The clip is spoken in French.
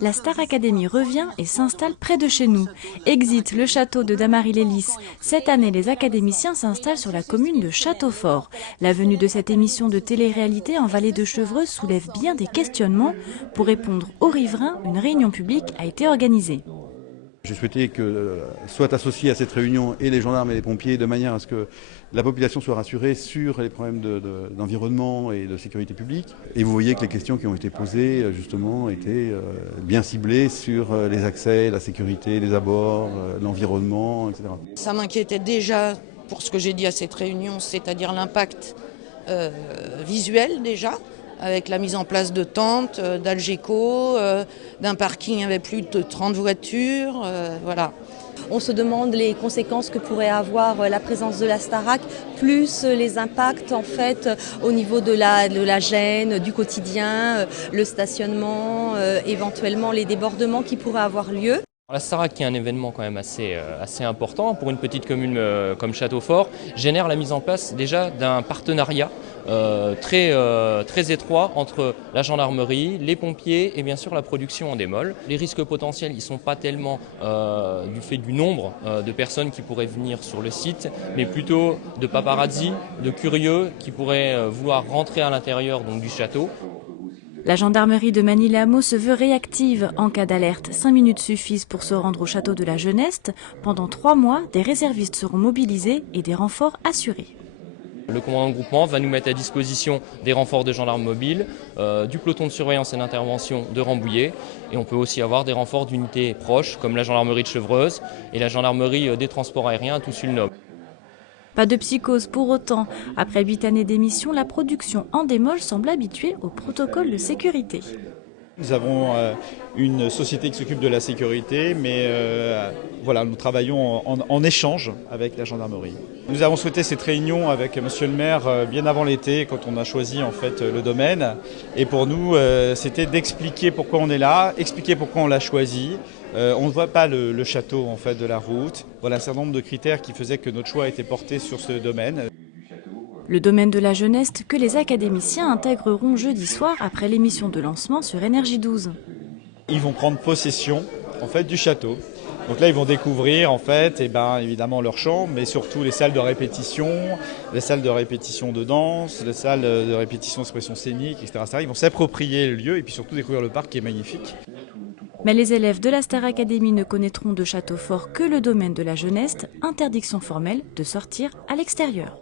La Star Academy revient et s'installe près de chez nous. Exit le château de Damary-lès-Lys. Cette année, les académiciens s'installent sur la commune de Châteaufort. La venue de cette émission de télé-réalité en vallée de Chevreuse soulève bien des questionnements. Pour répondre aux riverains, une réunion publique a été organisée. J'ai souhaité que soient associés à cette réunion et les gendarmes et les pompiers de manière à ce que la population soit rassurée sur les problèmes d'environnement et de sécurité publique. Et vous voyez que les questions qui ont été posées, justement, étaient bien ciblées sur les accès, la sécurité, les abords, l'environnement, etc. Ça m'inquiétait déjà pour ce que j'ai dit à cette réunion, c'est-à-dire l'impact visuel déjà, avec la mise en place de tentes, d'Algeco, d'un parking avec plus de 30 voitures, voilà. On se demande les conséquences que pourrait avoir la présence de la Starac, plus les impacts en fait au niveau de la gêne, du quotidien, le stationnement, éventuellement les débordements qui pourraient avoir lieu. La Starac, qui est un événement quand même assez important pour une petite commune comme Châteaufort, génère la mise en place déjà d'un partenariat très étroit entre la gendarmerie, les pompiers et bien sûr la production en démol. Les risques potentiels, ils ne sont pas tellement du fait du nombre de personnes qui pourraient venir sur le site, mais plutôt de paparazzi, de curieux qui pourraient vouloir rentrer à l'intérieur du château. La gendarmerie de Manille-les-Hameaux se veut réactive en cas d'alerte. 5 minutes suffisent pour se rendre au château de la Geneste. Pendant 3 mois, des réservistes seront mobilisés et des renforts assurés. Le commandant de groupement va nous mettre à disposition des renforts de gendarmes mobiles, du peloton de surveillance et d'intervention de Rambouillet. Et on peut aussi avoir des renforts d'unités proches comme la gendarmerie de Chevreuse et la gendarmerie des transports aériens à Toussul-Noble. Pas de psychose pour autant. Après 8 années d'émission, la production en démol semble habituée au protocole de sécurité. Nous avons une société qui s'occupe de la sécurité, mais voilà, nous travaillons en échange avec la gendarmerie. Nous avons souhaité cette réunion avec monsieur le maire bien avant l'été, quand on a choisi en fait le domaine. Et pour nous, c'était d'expliquer pourquoi on est là, expliquer pourquoi on l'a choisi. On ne voit pas le château en fait de la route. Voilà un certain nombre de critères qui faisaient que notre choix a été porté sur ce domaine. Le domaine de la Geneste que les académiciens intégreront jeudi soir après l'émission de lancement sur Énergie 12. Ils vont prendre possession en fait du château. Donc là, ils vont découvrir en fait, évidemment leur chambre, mais surtout les salles de répétition de danse, les salles de répétition d'expression scénique, etc. Ils vont s'approprier le lieu et puis surtout découvrir le parc qui est magnifique. Mais les élèves de la Star Academy ne connaîtront de Châteaufort que le domaine de la Geneste, interdiction formelle de sortir à l'extérieur.